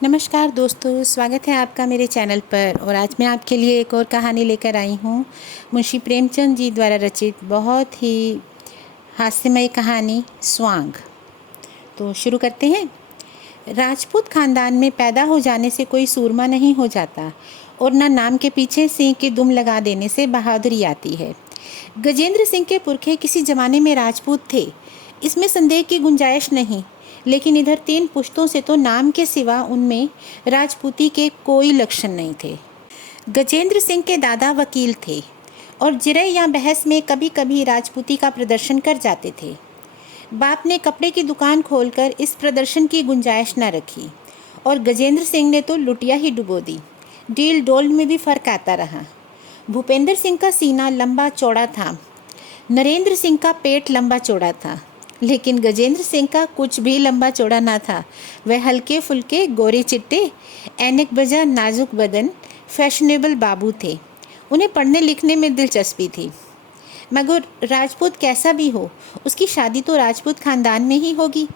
नमस्कार दोस्तों, स्वागत है आपका मेरे चैनल पर। और आज मैं आपके लिए एक और कहानी लेकर आई हूँ। मुंशी प्रेमचंद जी द्वारा रचित बहुत ही हास्यमय कहानी स्वांग। तो शुरू करते हैं। राजपूत खानदान में पैदा हो जाने से कोई सूरमा नहीं हो जाता और न नाम के पीछे सिंह की दुम लगा देने से बहादुरी आती है। गजेंद्र सिंह के पुरखे किसी जमाने में राजपूत थे, इसमें संदेह की गुंजाइश नहीं। लेकिन इधर 3 पुश्तों से तो नाम के सिवा उनमें राजपूती के कोई लक्षण नहीं थे। गजेंद्र सिंह के दादा वकील थे और जिरह या बहस में कभी कभी राजपूती का प्रदर्शन कर जाते थे। बाप ने कपड़े की दुकान खोलकर इस प्रदर्शन की गुंजाइश न रखी और गजेंद्र सिंह ने तो लुटिया ही डुबो दी। डील डोल में भी फर्क आता रहा। भूपेंद्र सिंह का सीना लंबा चौड़ा था, नरेंद्र सिंह का पेट लंबा चौड़ा था, लेकिन गजेंद्र सिंह का कुछ भी लंबा चौड़ा ना था। वह हल्के फुल्के गोरे चिट्टे, ऐनक बजा नाजुक बदन, फैशनेबल बाबू थे। उन्हें पढ़ने लिखने में दिलचस्पी थी, मगर राजपूत कैसा भी हो, उसकी शादी तो राजपूत खानदान में ही होगी।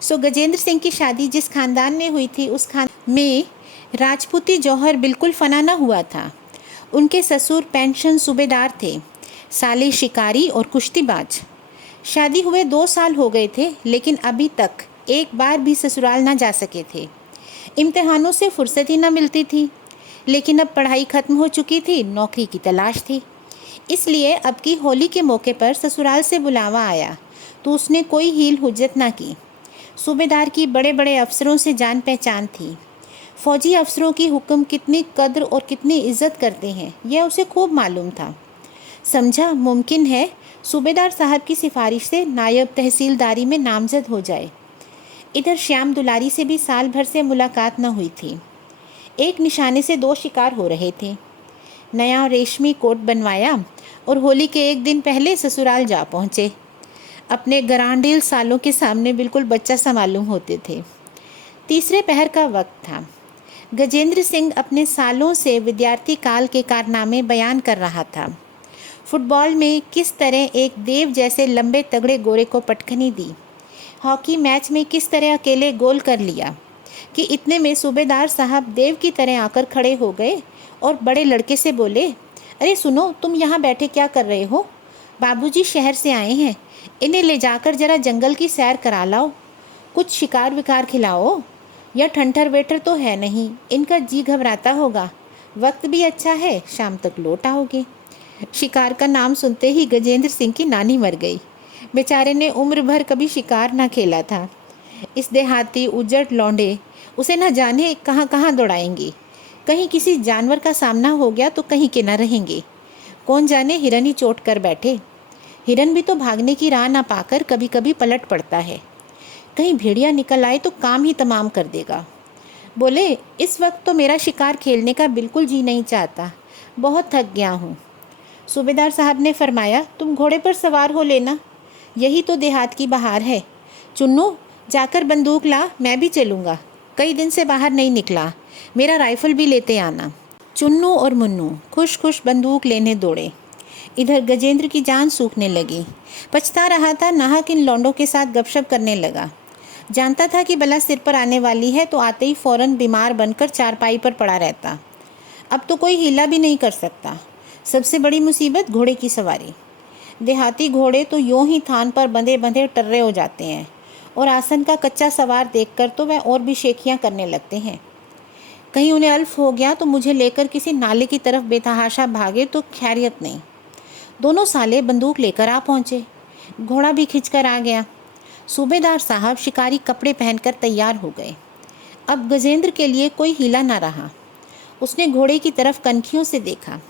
सो गजेंद्र सिंह की शादी जिस खानदान में हुई थी, उस खानदान में राजपूती जौहर बिल्कुल फना न हुआ था। उनके ससुर पेंशन सूबेदार थे, साले शिकारी और कुश्तीबाज। शादी हुए 2 साल हो गए थे, लेकिन अभी तक एक बार भी ससुराल ना जा सके थे। इम्तिहानों से फुर्सत ही ना मिलती थी, लेकिन अब पढ़ाई खत्म हो चुकी थी, नौकरी की तलाश थी। इसलिए अब की होली के मौके पर ससुराल से बुलावा आया तो उसने कोई हील हुज्जत ना की। सूबेदार की बड़े बड़े अफसरों से जान पहचान थी। फौजी अफसरों की हुक्म कितनी कद्र और कितनी इज्जत करते हैं, यह उसे खूब मालूम था। समझा मुमकिन है सूबेदार साहब की सिफारिश से नायब तहसीलदारी में नामजद हो जाए। इधर श्याम दुलारी से भी साल भर से मुलाकात न हुई थी। एक निशाने से 2 शिकार हो रहे थे। नया रेशमी कोट बनवाया और होली के एक दिन पहले ससुराल जा पहुँचे। अपने गरांडील सालों के सामने बिल्कुल बच्चा सा मालूम होते थे। तीसरे पहर का वक्त था। गजेंद्र सिंह अपने सालों से विद्यार्थी काल के कारनामे बयान कर रहा था। फुटबॉल में किस तरह एक देव जैसे लंबे तगड़े गोरे को पटखनी दी, हॉकी मैच में किस तरह अकेले गोल कर लिया कि इतने में सूबेदार साहब देव की तरह आकर खड़े हो गए और बड़े लड़के से बोले, अरे सुनो, तुम यहाँ बैठे क्या कर रहे हो? बाबूजी शहर से आए हैं, इन्हें ले जाकर जरा जंगल की सैर करा लाओ, कुछ शिकार विकार खिलाओ। यह ठंठर वेठर तो है नहीं, इनका जी घबराता होगा। वक्त भी अच्छा है, शाम तक लौट आओगे। शिकार का नाम सुनते ही गजेंद्र सिंह की नानी मर गई। बेचारे ने उम्र भर कभी शिकार ना खेला था। इस देहाती उजड़ लौंडे उसे न जाने कहाँ कहाँ दौड़ाएंगे। कहीं किसी जानवर का सामना हो गया तो कहीं के न रहेंगे। कौन जाने हिरन ही चोट कर बैठे। हिरन भी तो भागने की राह ना पाकर कभी कभी पलट पड़ता है। कहीं भेड़िया निकल आए तो काम ही तमाम कर देगा। बोले, इस वक्त तो मेरा शिकार खेलने का बिल्कुल जी नहीं चाहता, बहुत थक गया हूँ। सूबेदार साहब ने फरमाया, तुम घोड़े पर सवार हो लेना, यही तो देहात की बहार है। चुन्नू, जाकर बंदूक ला, मैं भी चलूँगा। कई दिन से बाहर नहीं निकला, मेरा राइफल भी लेते आना। चुन्नू और मुन्नू खुश खुश बंदूक लेने दौड़े। इधर गजेंद्र की जान सूखने लगी। पछता रहा था, नाहक इन लौंडों के साथ गपशप करने लगा। जानता था कि बला सिर पर आने वाली है, तो आते ही फौरन बीमार बनकर चारपाई पर पड़ा रहता। अब तो कोई हीला भी नहीं कर सकता। सबसे बड़ी मुसीबत घोड़े की सवारी। देहाती घोड़े तो यूं ही थान पर बंधे बंधे टर्रे हो जाते हैं और आसन का कच्चा सवार देखकर तो वह और भी शेखियाँ करने लगते हैं। कहीं उन्हें अल्फ हो गया तो मुझे लेकर किसी नाले की तरफ बेतहाशा भागे तो खैरियत नहीं। दोनों साले बंदूक लेकर आ पहुँचे। घोड़ा भी खिंचकर आ गया। सूबेदार साहब शिकारी कपड़े पहनकर तैयार हो गए। अब गजेंद्र के लिए कोई हीला ना रहा। उसने घोड़े की तरफ कनखियों से देखा।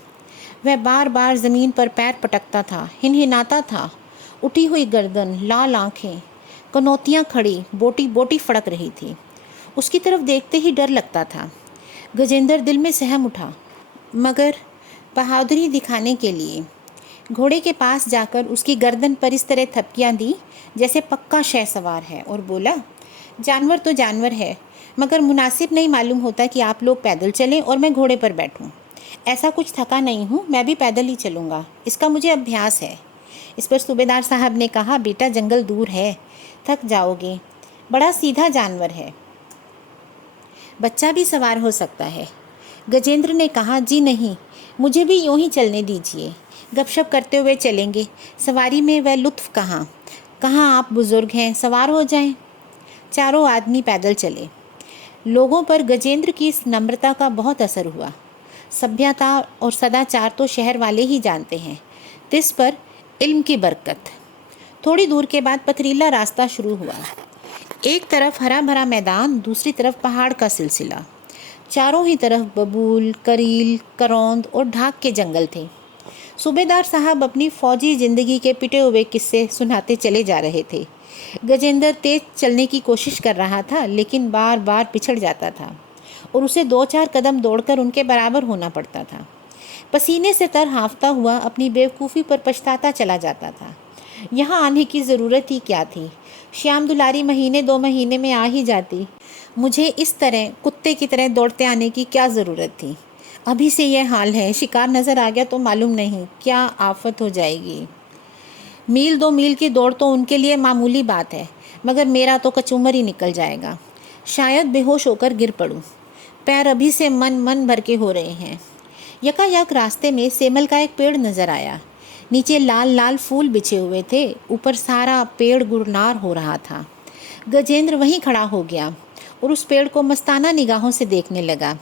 वह बार बार ज़मीन पर पैर पटकता था, हिनहिनाता था। उठी हुई गर्दन, लाल आँखें, कनौतियाँ खड़ी, बोटी बोटी फड़क रही थी। उसकी तरफ देखते ही डर लगता था। गजेंद्र दिल में सहम उठा, मगर बहादुरी दिखाने के लिए घोड़े के पास जाकर उसकी गर्दन पर इस तरह थपकियाँ दी जैसे पक्का शह सवार है, और बोला, जानवर तो जानवर है, मगर मुनासिब नहीं मालूम होता कि आप लोग पैदल चलें और मैं घोड़े पर बैठूं। ऐसा कुछ थका नहीं हूँ, मैं भी पैदल ही चलूँगा, इसका मुझे अभ्यास है। इस पर सूबेदार साहब ने कहा, बेटा जंगल दूर है, थक जाओगे, बड़ा सीधा जानवर है। बच्चा भी सवार हो सकता है। गजेंद्र ने कहा, जी नहीं, मुझे भी यूं ही चलने दीजिए। गपशप करते हुए चलेंगे, सवारी में वह लुत्फ़ कहाँ। कहाँ आप बुज़ुर्ग हैं, सवार हो जाएं। चारों आदमी पैदल चले। लोगों पर गजेंद्र की इस नम्रता का बहुत असर हुआ। सभ्यता और सदाचार तो शहर वाले ही जानते हैं, तिस पर इल्म की बरकत। थोड़ी दूर के बाद पथरीला रास्ता शुरू हुआ। एक तरफ हरा भरा मैदान, दूसरी तरफ पहाड़ का सिलसिला। चारों ही तरफ बबूल, करील, करौंद और ढाक के जंगल थे। सूबेदार साहब अपनी फौजी जिंदगी के पिटे हुए किस्से सुनाते चले जा रहे थे। गजेंद्र तेज चलने की कोशिश कर रहा था, लेकिन बार बार पिछड़ जाता था और उसे 2-4 कदम दौड़कर उनके बराबर होना पड़ता था। पसीने से तर हाँफता हुआ अपनी बेवकूफ़ी पर पछताता चला जाता था। यहाँ आने की ज़रूरत ही क्या थी? श्याम दुलारी महीने 2 महीने में आ ही जाती। मुझे इस तरह कुत्ते की तरह दौड़ते आने की क्या ज़रूरत थी? अभी से यह हाल है, शिकार नज़र आ गया तो मालूम नहीं क्या आफत हो जाएगी। मील 2 मील की दौड़ तो उनके लिए मामूली बात है, मगर मेरा तो कचूमर ही निकल जाएगा। शायद बेहोश होकर गिर पड़ूं। पैर अभी से मन मन भर के हो रहे हैं। यकायक रास्ते में सेमल का एक पेड़ नज़र आया। नीचे लाल लाल फूल बिछे हुए थे, ऊपर सारा पेड़ गुलनार हो रहा था। गजेंद्र वहीं खड़ा हो गया और उस पेड़ को मस्ताना निगाहों से देखने लगा।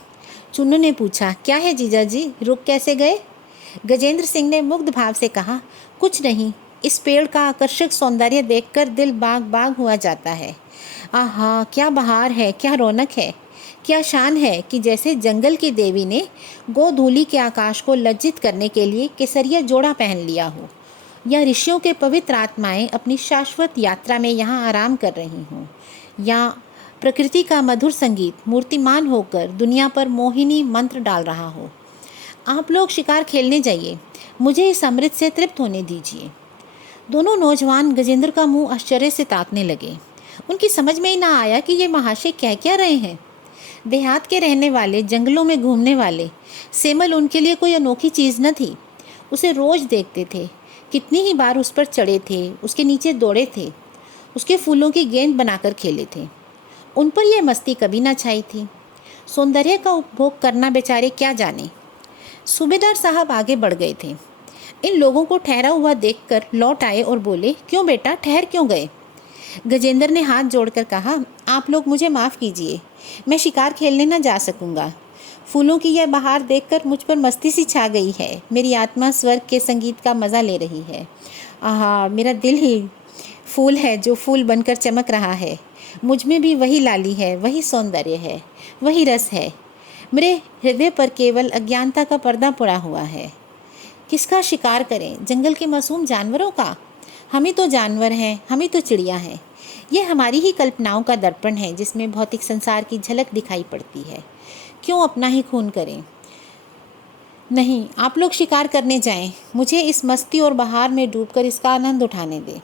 चुन्नू ने पूछा, क्या है जीजाजी, रुक कैसे गए? गजेंद्र सिंह ने मुग्ध भाव से कहा, कुछ नहीं, इस पेड़ का आकर्षक सौंदर्य देखकर दिल बाग बाग हुआ जाता है। आहा, क्या बहार है, क्या रौनक है, क्या शान है कि जैसे जंगल की देवी ने गोधूली के आकाश को लज्जित करने के लिए केसरिया जोड़ा पहन लिया हो, या ऋषियों के पवित्र आत्माएं अपनी शाश्वत यात्रा में यहाँ आराम कर रही हों, या प्रकृति का मधुर संगीत मूर्तिमान होकर दुनिया पर मोहिनी मंत्र डाल रहा हो। आप लोग शिकार खेलने जाइए, मुझे इस अमृत से तृप्त होने दीजिए। दोनों नौजवान गजेंद्र का मुंह आश्चर्य से ताकने लगे। उनकी समझ में ही ना आया कि ये महाशय कह क्या रहे हैं। देहात के रहने वाले, जंगलों में घूमने वाले, सेमल उनके लिए कोई अनोखी चीज़ न थी। उसे रोज़ देखते थे, कितनी ही बार उस पर चढ़े थे, उसके नीचे दौड़े थे, उसके फूलों की गेंद बनाकर खेले थे। उन पर यह मस्ती कभी ना छाई थी। सौंदर्य का उपभोग करना बेचारे क्या जाने। सूबेदार साहब आगे बढ़ गए थे। इन लोगों को ठहरा हुआ देखकर लौट आए और बोले, क्यों बेटा, ठहर क्यों गए? गजेंद्र ने हाथ जोड़कर कहा, आप लोग मुझे माफ़ कीजिए, मैं शिकार खेलने न जा सकूंगा। फूलों की यह बहार देखकर मुझ पर मस्ती सी छा गई है। मेरी आत्मा स्वर्ग के संगीत का मज़ा ले रही है। आहा, मेरा दिल ही फूल है जो फूल बनकर चमक रहा है। मुझ में भी वही लाली है, वही सौंदर्य है, वही रस है। मेरे हृदय पर केवल अज्ञानता का पर्दा पड़ा हुआ है। किसका शिकार करें? जंगल के मासूम जानवरों का? हम ही तो जानवर हैं, हम ही तो चिड़िया हैं। ये हमारी ही कल्पनाओं का दर्पण है जिसमें भौतिक संसार की झलक दिखाई पड़ती है। क्यों अपना ही खून करें? नहीं, आप लोग शिकार करने जाएं, मुझे इस मस्ती और बहार में डूबकर इसका आनंद उठाने दें।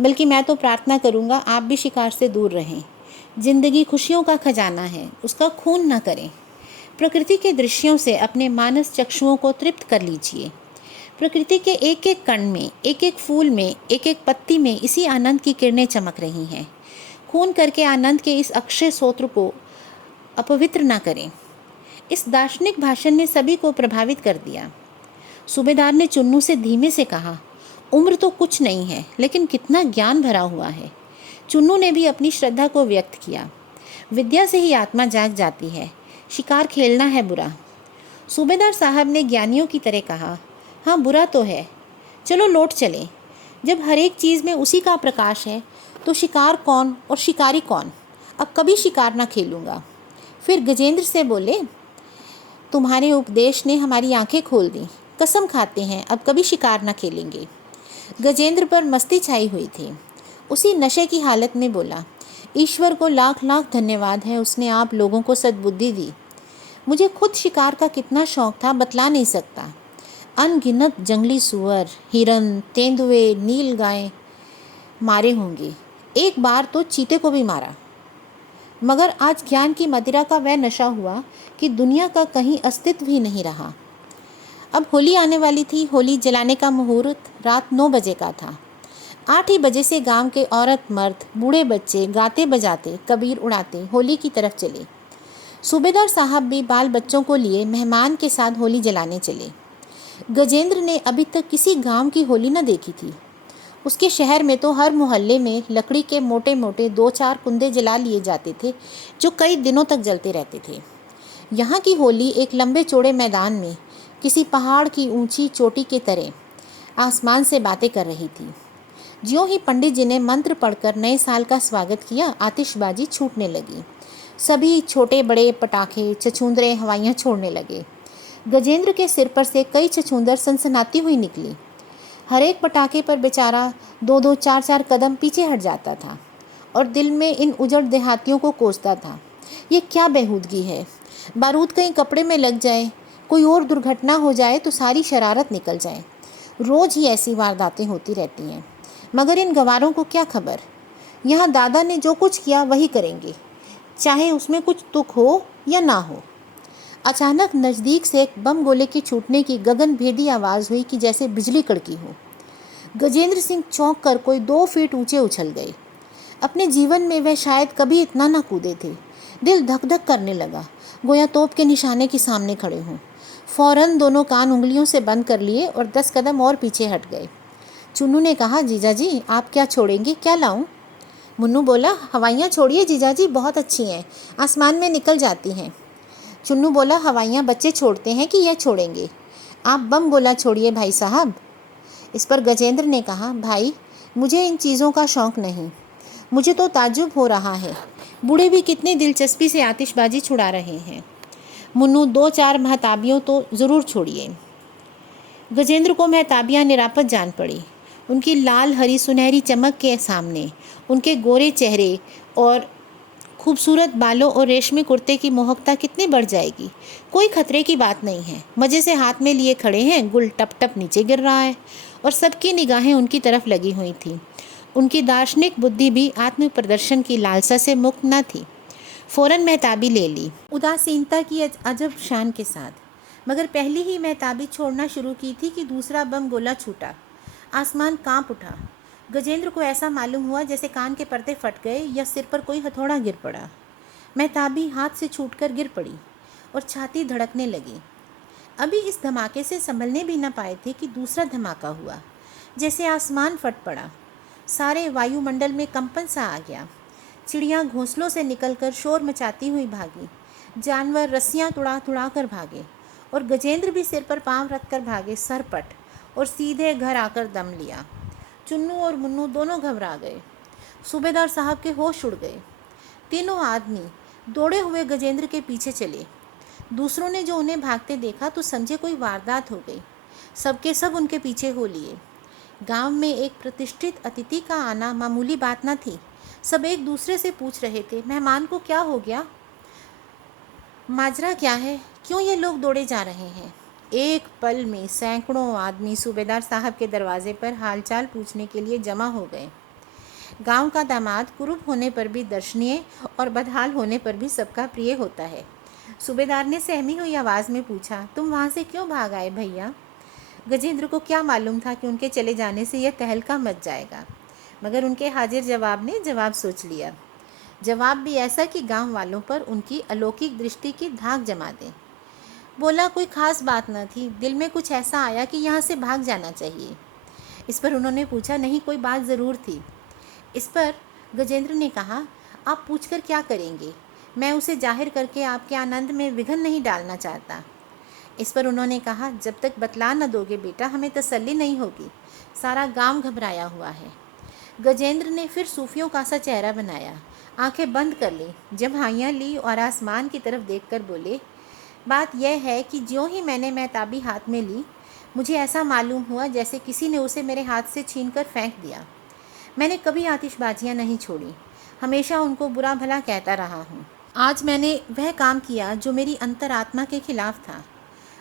बल्कि मैं तो प्रार्थना करूँगा आप भी शिकार से दूर रहें। जिंदगी खुशियों का खजाना है, उसका खून न करें। प्रकृति के दृश्यों से अपने मानस चक्षुओं को तृप्त कर लीजिए। प्रकृति के एक एक कण में, एक एक फूल में, एक एक पत्ती में इसी आनंद की किरणें चमक रही हैं। खून करके आनंद के इस अक्षय स्रोत को अपवित्र न करें। इस दार्शनिक भाषण ने सभी को प्रभावित कर दिया। सूबेदार ने चुन्नू से धीमे से कहा, उम्र तो कुछ नहीं है, लेकिन कितना ज्ञान भरा हुआ है। चुन्नू ने भी अपनी श्रद्धा को व्यक्त किया। विद्या से ही आत्मा जाग जाती है, शिकार खेलना है बुरा। सूबेदार साहब ने ज्ञानियों की तरह कहा, हाँ बुरा तो है, चलो लौट चलें। जब हर एक चीज़ में उसी का प्रकाश है तो शिकार कौन और शिकारी कौन? अब कभी शिकार ना खेलूँगा। फिर गजेंद्र से बोले, तुम्हारे उपदेश ने हमारी आंखें खोल दी, कसम खाते हैं अब कभी शिकार ना खेलेंगे। गजेंद्र पर मस्ती छाई हुई थी। उसी नशे की हालत में बोला, ईश्वर को लाख लाख धन्यवाद है, उसने आप लोगों को सद्बुद्धि दी। मुझे खुद शिकार का कितना शौक था बतला नहीं सकता। अनगिनत जंगली सुअर, हिरन, तेंदुए, नील गाय मारे होंगे। एक बार तो चीते को भी मारा। मगर आज ज्ञान की मदिरा का वह नशा हुआ कि दुनिया का कहीं अस्तित्व ही नहीं रहा। अब होली आने वाली थी। होली जलाने का मुहूर्त रात 9 बजे का था। 8 ही बजे से गांव के औरत मर्द, बूढ़े बच्चे गाते बजाते, कबीर उड़ाते होली की तरफ चले। सूबेदार साहब भी बाल बच्चों को लिए मेहमान के साथ होली जलाने चले। गजेंद्र ने अभी तक किसी गांव की होली न देखी थी। उसके शहर में तो हर मोहल्ले में लकड़ी के मोटे मोटे 2-4 कुंदे जला लिए जाते थे, जो कई दिनों तक जलते रहते थे। यहाँ की होली एक लंबे चौड़े मैदान में किसी पहाड़ की ऊंची चोटी के तरह आसमान से बातें कर रही थी। ज्यों ही पंडित जी ने मंत्र पढ़कर नए साल का स्वागत किया, आतिशबाजी छूटने लगी। सभी छोटे बड़े पटाखे, छछूंदरे, हवाइयाँ छोड़ने लगे। गजेंद्र के सिर पर से कई छछूंदर सनसनाती हुई निकली। हर एक पटाखे पर बेचारा 2-2, 4-4 कदम पीछे हट जाता था और दिल में इन उजड़ देहातियों को कोसता था। ये क्या बेहूदगी है। बारूद कहीं कपड़े में लग जाए, कोई और दुर्घटना हो जाए तो सारी शरारत निकल जाए। रोज़ ही ऐसी वारदातें होती रहती हैं, मगर इन गंवारों को क्या खबर। यहाँ दादा ने जो कुछ किया वही करेंगे, चाहे उसमें कुछ दुख हो या ना हो। अचानक नज़दीक से एक बम गोले के छूटने की गगनभेदी आवाज़ हुई कि जैसे बिजली कड़की हो। गजेंद्र सिंह चौंक कर कोई 2 फीट ऊंचे उछल गए। अपने जीवन में वह शायद कभी इतना ना कूदे थे। दिल धक धक करने लगा, गोया तोप के निशाने के सामने खड़े हों। फौरन दोनों कान उंगलियों से बंद कर लिए और 10 कदम और पीछे हट गए। चुन्नू ने कहा, जीजाजी आप क्या छोड़ेंगे, क्या लाऊं? मुन्नू बोला, हवाइयाँ छोड़िए जीजाजी, बहुत अच्छी हैं, आसमान में निकल जाती हैं। चुन्नू बोला, हवाइयाँ बच्चे छोड़ते हैं कि यह छोड़ेंगे? आप बम गोला छोड़िए भाई साहब। इस पर गजेंद्र ने कहा, भाई मुझे इन चीज़ों का शौक़ नहीं। मुझे तो ताज्जुब हो रहा है, बूढ़े भी कितनी दिलचस्पी से आतिशबाजी छुड़ा रहे हैं। मुन्नू 2-4 महताबियों तो ज़रूर छोड़िए। गजेंद्र को महताबियाँ निरापद जान पड़ी। उनकी लाल हरी सुनहरी चमक के सामने उनके गोरे चेहरे और खूबसूरत बालों और रेशमी कुर्ते की मोहकता कितनी बढ़ जाएगी। कोई खतरे की बात नहीं है। मज़े से हाथ में लिए खड़े हैं, गुल टप टप नीचे गिर रहा है और सबकी निगाहें उनकी तरफ लगी हुई थी। उनकी दार्शनिक बुद्धि भी आत्म प्रदर्शन की लालसा से मुक्त न थी। फ़ौरन महताबी ले ली, उदासीनता की अजब शान के साथ। मगर पहली ही महताबी छोड़ना शुरू की थी कि दूसरा बम गोला छूटा। आसमान कांप उठा। गजेंद्र को ऐसा मालूम हुआ जैसे कान के पर्दे फट गए या सिर पर कोई हथौड़ा गिर पड़ा। महताबी हाथ से छूटकर गिर पड़ी और छाती धड़कने लगी। अभी इस धमाके से संभलने भी न पाए थे कि दूसरा धमाका हुआ। जैसे आसमान फट पड़ा, सारे वायुमंडल में कंपन सा आ गया। चिड़ियाँ घोंसलों से निकलकर शोर मचाती हुई भागी, जानवर रस्सियाँ तुड़ा तुड़ा कर भागे और गजेंद्र भी सिर पर पाँव रखकर भागे सरपट और सीधे घर आकर दम लिया। चुन्नू और मुन्नू दोनों घबरा गए। सूबेदार साहब के होश उड़ गए। तीनों आदमी दौड़े हुए गजेंद्र के पीछे चले। दूसरों ने जो उन्हें भागते देखा तो समझे कोई वारदात हो गई। सबके सब उनके पीछे हो लिए। गांव में एक प्रतिष्ठित अतिथि का आना मामूली बात न थी। सब एक दूसरे से पूछ रहे थे, मेहमान को क्या हो गया, माजरा क्या है, क्यों ये लोग दौड़े जा रहे हैं। एक पल में सैकड़ों आदमी सूबेदार साहब के दरवाजे पर हालचाल पूछने के लिए जमा हो गए। गांव का दामाद कुरूप होने पर भी दर्शनीय और बदहाल होने पर भी सबका प्रिय होता है। सूबेदार ने सहमी हुई आवाज़ में पूछा, तुम वहाँ से क्यों भाग आए भैया? गजेंद्र को क्या मालूम था कि उनके चले जाने से यह तहलका मच जाएगा, मगर उनके हाजिर जवाब ने जवाब सोच लिया। जवाब भी ऐसा कि गांव वालों पर उनकी अलौकिक दृष्टि की धाक जमा दे। बोला, कोई ख़ास बात न थी, दिल में कुछ ऐसा आया कि यहाँ से भाग जाना चाहिए। इस पर उन्होंने पूछा, नहीं कोई बात ज़रूर थी। इस पर गजेंद्र ने कहा, आप पूछकर क्या करेंगे, मैं उसे जाहिर करके आपके आनंद में विघ्न नहीं डालना चाहता। इस पर उन्होंने कहा, जब तक बतला न दोगे बेटा हमें तसल्ली नहीं होगी, सारा गांव घबराया हुआ है। गजेंद्र ने फिर सूफियों का सा चेहरा बनाया, आंखें बंद कर ली, जम्हाइयाँ ली और आसमान की तरफ देखकर बोले, बात यह है कि ज्यों ही मैंने महताबी हाथ में ली, मुझे ऐसा मालूम हुआ जैसे किसी ने उसे मेरे हाथ से छीनकर फेंक दिया। मैंने कभी आतिशबाजियाँ नहीं छोड़ी, हमेशा उनको बुरा भला कहता रहा हूँ। आज मैंने वह काम किया जो मेरी अंतरात्मा के खिलाफ था।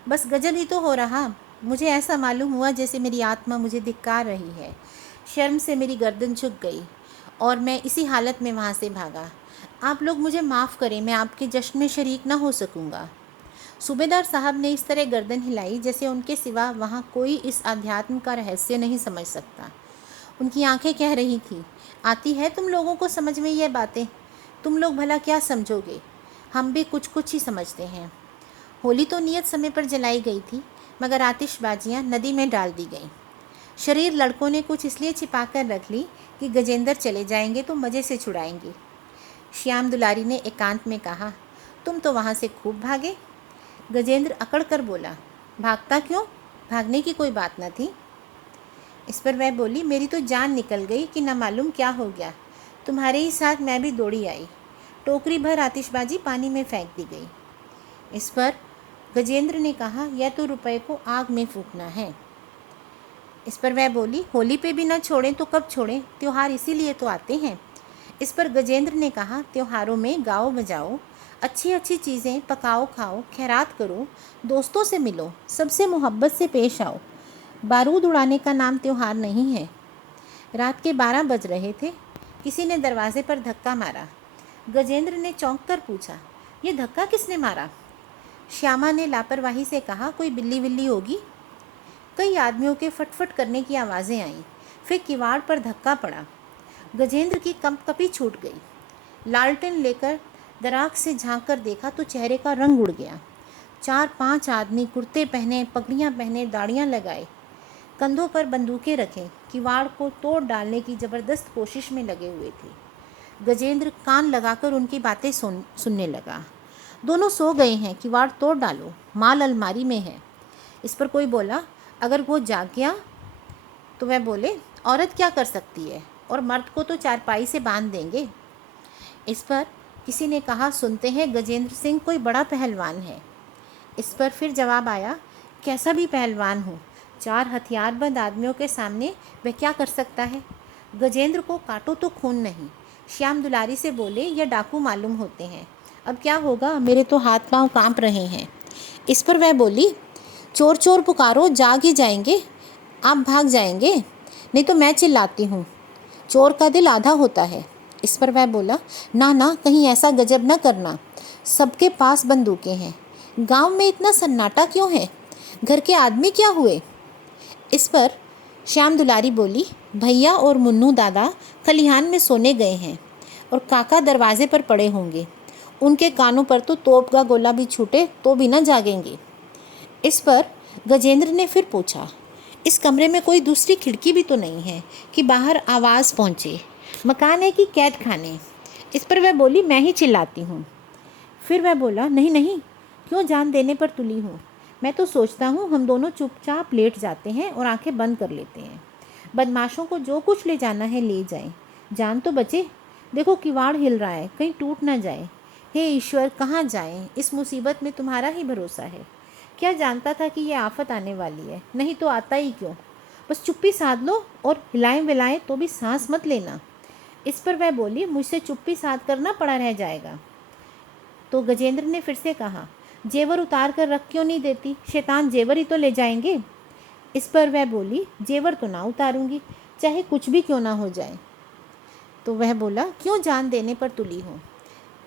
बस गजब ही तो हो रहा, मुझे ऐसा मालूम हुआ जैसे मेरी आत्मा मुझे धिक्कार रही है। शर्म से मेरी गर्दन झुक गई और मैं इसी हालत में वहाँ से भागा। आप लोग मुझे माफ़ करें, मैं आपके जश्न में शरीक न हो सकूँगा। सूबेदार साहब ने इस तरह गर्दन हिलाई जैसे उनके सिवा वहाँ कोई इस अध्यात्म का रहस्य नहीं समझ सकता। उनकी आंखें कह रही थी, आती है तुम लोगों को समझ में ये बातें, तुम लोग भला क्या समझोगे। हम भी कुछ कुछ ही समझते हैं। होली तो नियत समय पर जलाई गई थी, मगर आतिशबाजियाँ नदी में डाल दी गईं। शरीर लड़कों ने कुछ इसलिए छिपा कर रख ली कि गजेंद्र चले जाएंगे तो मज़े से छुड़ाएंगे। श्याम दुलारी ने एकांत में कहा, तुम तो वहाँ से खूब भागे। गजेंद्र अकड़ कर बोला, भागता क्यों, भागने की कोई बात न थी। इस पर वह बोली, मेरी तो जान निकल गई कि न मालूम क्या हो गया। तुम्हारे ही साथ मैं भी दौड़ी आई। टोकरी भर आतिशबाजी पानी में फेंक दी गई। इस पर गजेंद्र ने कहा, यह तो रुपए को आग में फूंकना है। इस पर वह बोली, होली पे भी न छोड़ें तो कब छोड़ें, त्योहार इसीलिए तो आते हैं। इस पर गजेंद्र ने कहा, त्योहारों में गाओ बजाओ, अच्छी अच्छी चीज़ें पकाओ खाओ, खैरात करो, दोस्तों से मिलो, सबसे मोहब्बत से पेश आओ। बारूद उड़ाने का नाम त्योहार नहीं है। रात के 12 बज रहे थे। किसी ने दरवाजे पर धक्का मारा। गजेंद्र ने चौंक कर पूछा, ये धक्का किसने मारा? श्यामा ने लापरवाही से कहा, कोई बिल्ली विल्ली होगी। कई आदमियों के फटफट करने की आवाज़ें आईं। फिर किवाड़ पर धक्का पड़ा। गजेंद्र की कंपकपी छूट गई। लालटेन लेकर दराज से झांक कर देखा तो चेहरे का रंग उड़ गया। 4-5 आदमी कुर्ते पहने, पगड़ियाँ पहने, दाढ़ियाँ लगाए, कंधों पर बंदूकें रखे, किवाड़ को तोड़ डालने की ज़बरदस्त कोशिश में लगे हुए थे। गजेंद्र कान लगाकर उनकी बातें सुनने लगा। दोनों सो गए हैं, किवाड़ तोड़ डालो, माल अलमारी में है। इस पर कोई बोला, अगर वो जाग गया तो वह बोले, औरत क्या कर सकती है, और मर्द को तो चारपाई से बांध देंगे। इस पर किसी ने कहा, सुनते हैं गजेंद्र सिंह कोई बड़ा पहलवान है। इस पर फिर जवाब आया, कैसा भी पहलवान हो, 4 हथियारबंद आदमियों के सामने वह क्या कर सकता है। गजेंद्र को काटो तो खून नहीं। श्याम दुलारी से बोले, यह डाकू मालूम होते हैं, अब क्या होगा, मेरे तो हाथ पांव कांप रहे हैं। इस पर वह बोली, चोर चोर पुकारो, जाग ही जाएंगे, आप भाग जाएंगे, नहीं तो मैं चिल्लाती हूँ, चोर का दिल आधा होता है। इस पर वह बोला, ना ना, कहीं ऐसा गजब न करना, सबके पास बंदूकें हैं। गांव में इतना सन्नाटा क्यों है, घर के आदमी क्या हुए? इस पर श्याम दुलारी बोली, भैया और मुन्नू दादा खलिहान में सोने गए हैं और काका दरवाजे पर पड़े होंगे, उनके कानों पर तो तोप का गोला भी छूटे तो भी न जागेंगे। इस पर गजेंद्र ने फिर पूछा, इस कमरे में कोई दूसरी खिड़की भी तो नहीं है कि बाहर आवाज़ पहुँचे, मकान है कि कैद खाने? इस पर वह बोली, मैं ही चिल्लाती हूँ। फिर वह बोला, नहीं नहीं, क्यों जान देने पर तुली हूँ, मैं तो सोचता हूँ हम दोनों चुपचाप लेट जाते हैं और आंखें बंद कर लेते हैं। बदमाशों को जो कुछ ले जाना है ले जाएं, जान तो बचे। देखो किवाड़ हिल रहा है, कहीं टूट ना जाए। हे ईश्वर, कहाँ जाएं, इस मुसीबत में तुम्हारा ही भरोसा है। क्या जानता था कि ये आफत आने वाली है, नहीं तो आता ही क्यों। बस चुप्पी साध लो और हिलाएं विलाएं तो भी सांस मत लेना। इस पर वह बोली, मुझसे चुप्पी साध करना पड़ा रह जाएगा। तो गजेंद्र ने फिर से कहा, जेवर उतार कर रख क्यों नहीं देती, शैतान जेवर ही तो ले जाएंगे। इस पर वह बोली, जेवर तो ना उतारूंगी, चाहे कुछ भी क्यों ना हो जाए। तो वह बोला, क्यों जान देने पर तुली हो।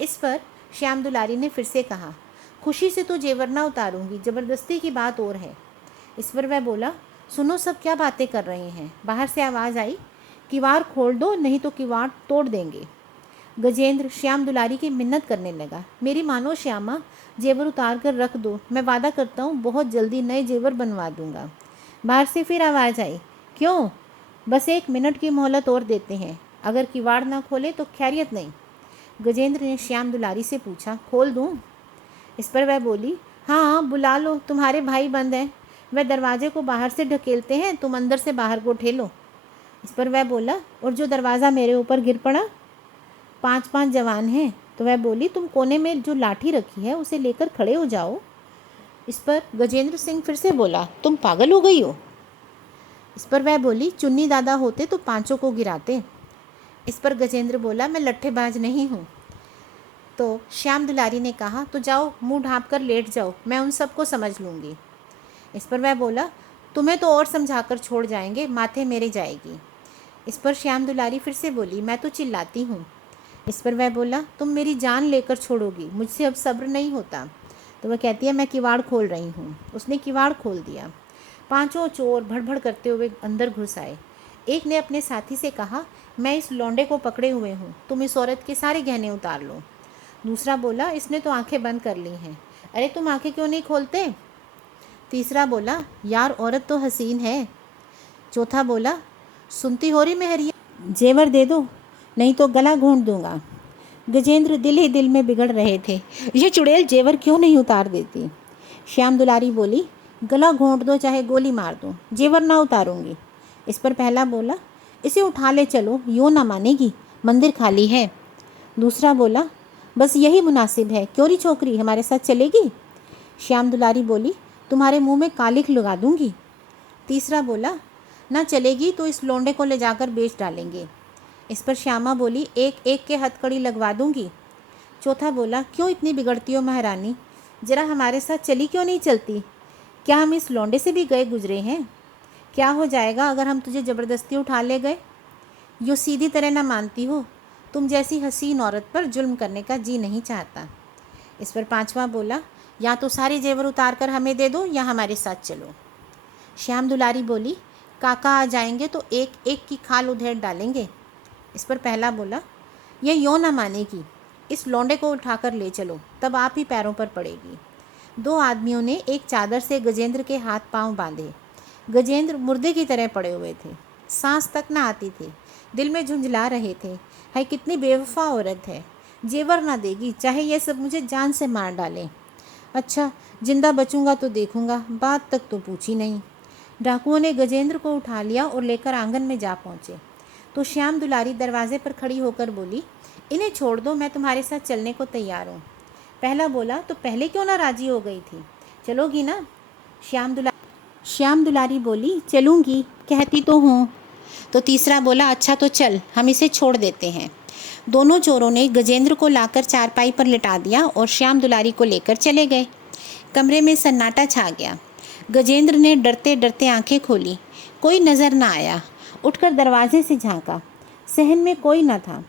इस पर श्याम दुलारी ने फिर से कहा, खुशी से तो जेवर ना उतारूंगी, ज़बरदस्ती की बात और है। इस पर वह बोला, सुनो सब क्या बातें कर रहे हैं। बाहर से आवाज़ आई, किवाड़ खोल दो नहीं तो किवाड़ तोड़ देंगे। गजेंद्र श्याम दुलारी की मिन्नत करने लगा, मेरी मानो श्यामा, जेवर उतार कर रख दो, मैं वादा करता हूँ बहुत जल्दी नए जेवर बनवा दूंगा। बाहर से फिर आवाज़ आई, क्यों, बस 1 मिनट की मोहलत और देते हैं, अगर किवाड़ ना खोले तो खैरियत नहीं। गजेंद्र ने श्याम दुलारी से पूछा, खोल दूँ? इस पर वह बोली, हाँ बुला लो, तुम्हारे भाई बंद हैं, वह दरवाजे को बाहर से ढकेलते हैं, तुम अंदर से बाहर को ठेलो। इस पर वह बोला, और जो दरवाज़ा मेरे ऊपर गिर पड़ा, 5-5 जवान हैं। तो वह बोली, तुम कोने में जो लाठी रखी है उसे लेकर खड़े हो जाओ। इस पर गजेंद्र सिंह फिर से बोला, तुम पागल हो गई हो। इस पर वह बोली, चुन्नी दादा होते तो 5 को गिराते। इस पर गजेंद्र बोला, मैं लट्ठेबाज नहीं हूँ। तो श्याम दुलारी ने कहा, तो जाओ मुंह ढाँप कर लेट जाओ, मैं उन सबको समझ लूँगी। इस पर वह बोला, तुम्हें तो और समझाकर छोड़ जाएंगे, माथे मेरे जाएगी। इस पर श्याम दुलारी फिर से बोली, मैं तो चिल्लाती हूँ। इस पर वह बोला, तुम मेरी जान लेकर छोड़ोगी, मुझसे अब सब्र नहीं होता। तो वह कहती है, मैं किवाड़ खोल रही हूँ। उसने किवाड़ खोल दिया। 5 चोर भड़भड़ करते हुए अंदर घुस आए। एक ने अपने साथी से कहा, मैं इस लौंडे को पकड़े हुए हूँ, तुम इस औरत के सारे गहने उतार लो। दूसरा बोला, इसने तो आंखें बंद कर ली हैं। अरे तुम आंखें क्यों नहीं खोलते? तीसरा बोला, यार औरत तो हसीन है। चौथा बोला, सुनती हो रही मेहरिया, जेवर दे दो नहीं तो गला घोंट दूंगा। गजेंद्र दिल ही दिल में बिगड़ रहे थे, ये चुड़ैल जेवर क्यों नहीं उतार देती। श्याम दुलारी बोली, गला घोंट दो चाहे गोली मार दो, जेवर ना उतारूंगी। इस पर पहला बोला, इसे उठा ले चलो, यूँ ना मानेगी, मंदिर खाली है। दूसरा बोला, बस यही मुनासिब है, क्यों री छोकरी हमारे साथ चलेगी। श्याम दुलारी बोली, तुम्हारे मुंह में कालिख लगा दूंगी। तीसरा बोला, ना चलेगी तो इस लोंडे को ले जाकर बेच डालेंगे। इस पर श्यामा बोली, एक एक के हथकड़ी लगवा दूंगी। चौथा बोला, क्यों इतनी बिगड़ती हो महारानी, जरा हमारे साथ चली क्यों नहीं चलती। क्या हम इस लौंडे से भी गए गुजरे हैं? क्या हो जाएगा अगर हम तुझे ज़बरदस्ती उठा ले गए? यो सीधी तरह ना मानती हो, तुम जैसी हसीन औरत पर जुल्म करने का जी नहीं चाहता। इस पर पांचवा बोला, या तो सारे जेवर उतार कर हमें दे दो या हमारे साथ चलो। श्याम दुलारी बोली, काका आ जाएंगे तो एक एक की खाल उधेड़ डालेंगे। इस पर पहला बोला, यह यूँ ना मानेगी, इस लौंडे को उठाकर ले चलो, तब आप ही पैरों पर पड़ेगी। दो आदमियों ने एक चादर से गजेंद्र के हाथ पांव बांधे। गजेंद्र मुर्दे की तरह पड़े हुए थे, सांस तक ना आती थी, दिल में झुंझला रहे थे, है कितनी बेवफा औरत है, जेवर ना देगी चाहे ये सब मुझे जान से मार डालें। अच्छा जिंदा बचूंगा तो देखूंगा, बात तक तो पूछी नहीं। डाकुओं ने गजेंद्र को उठा लिया और लेकर आंगन में जा पहुँचे तो श्याम दुलारी दरवाजे पर खड़ी होकर बोली, इन्हें छोड़ दो, मैं तुम्हारे साथ चलने को तैयार हूँ। पहला बोला, तो पहले क्यों ना राजी हो गई थी, चलोगी ना। श्याम दुलारी बोली, चलूँगी, कहती तो हूँ। तो तीसरा बोला, अच्छा तो चल, हम इसे छोड़ देते हैं। दोनों चोरों ने गजेंद्र को लाकर चारपाई पर लिटा दिया और श्याम दुलारी को लेकर चले गए। कमरे में सन्नाटा छा गया। गजेंद्र ने डरते डरते आंखें खोली, कोई नज़र न आया। उठकर दरवाजे से झांका, सहन में कोई न था।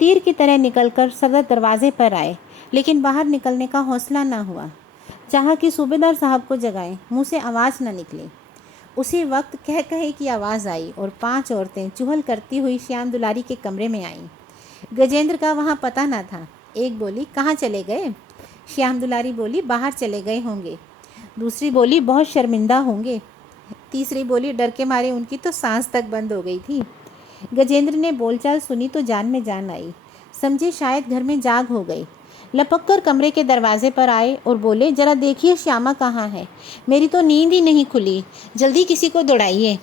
तीर की तरह निकलकर सदर दरवाजे पर आए, लेकिन बाहर निकलने का हौसला न हुआ। चाहा कि सूबेदार साहब को जगाएं, मुंह से आवाज़ न निकली। उसी वक्त कह कहे की आवाज़ आई और 5 औरतें चुहल करती हुई श्याम दुलारी के कमरे में आईं। गजेंद्र का वहाँ पता न था। एक बोली, कहाँ चले गए? श्याम दुलारी बोली, बाहर चले गए होंगे। दूसरी बोली, बहुत शर्मिंदा होंगे। तीसरी बोली, डर के मारे उनकी तो सांस तक बंद हो गई थी। गजेंद्र ने बोलचाल सुनी तो जान में जान आई, समझे शायद घर में जाग हो गई। लपक कर कमरे के दरवाजे पर आए और बोले, जरा देखिए श्यामा कहाँ है, मेरी तो नींद ही नहीं खुली, जल्दी किसी को दौड़ाइए।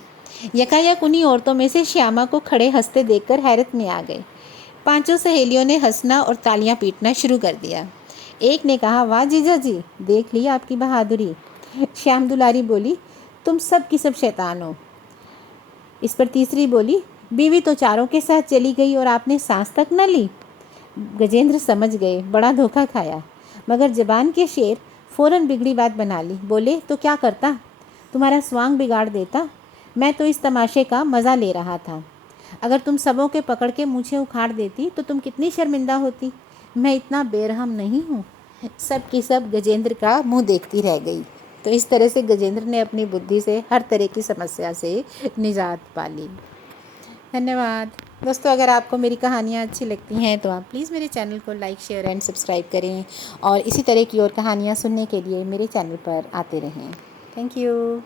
यकायक उन्हीं औरतों में से श्यामा को खड़े हंसते देखकर हैरत में आ गए। 5 सहेलियों ने हंसना और तालियां पीटना शुरू कर दिया। एक ने कहा, वाह जीजा जी, देख ली आपकी बहादुरी। श्याम दुलारी बोली, तुम सब की सब शैतान हो। इस पर तीसरी बोली, बीवी तो चारों के साथ चली गई और आपने सांस तक न ली। गजेंद्र समझ गए, बड़ा धोखा खाया, मगर जबान के शेर फ़ौरन बिगड़ी बात बना ली। बोले, तो क्या करता, तुम्हारा स्वांग बिगाड़ देता। मैं तो इस तमाशे का मज़ा ले रहा था। अगर तुम सबों के पकड़ के मूछें उखाड़ देती तो तुम कितनी शर्मिंदा होती। मैं इतना बेरहम नहीं हूँ। सब की सब गजेंद्र का मुंह देखती रह गई। तो इस तरह से गजेंद्र ने अपनी बुद्धि से हर तरह की समस्या से निजात पा ली। धन्यवाद दोस्तों। अगर आपको मेरी कहानियाँ अच्छी लगती हैं तो आप प्लीज़ मेरे चैनल को लाइक, शेयर एंड सब्सक्राइब करें और इसी तरह की और कहानियाँ सुनने के लिए मेरे चैनल पर आते रहें। Thank you.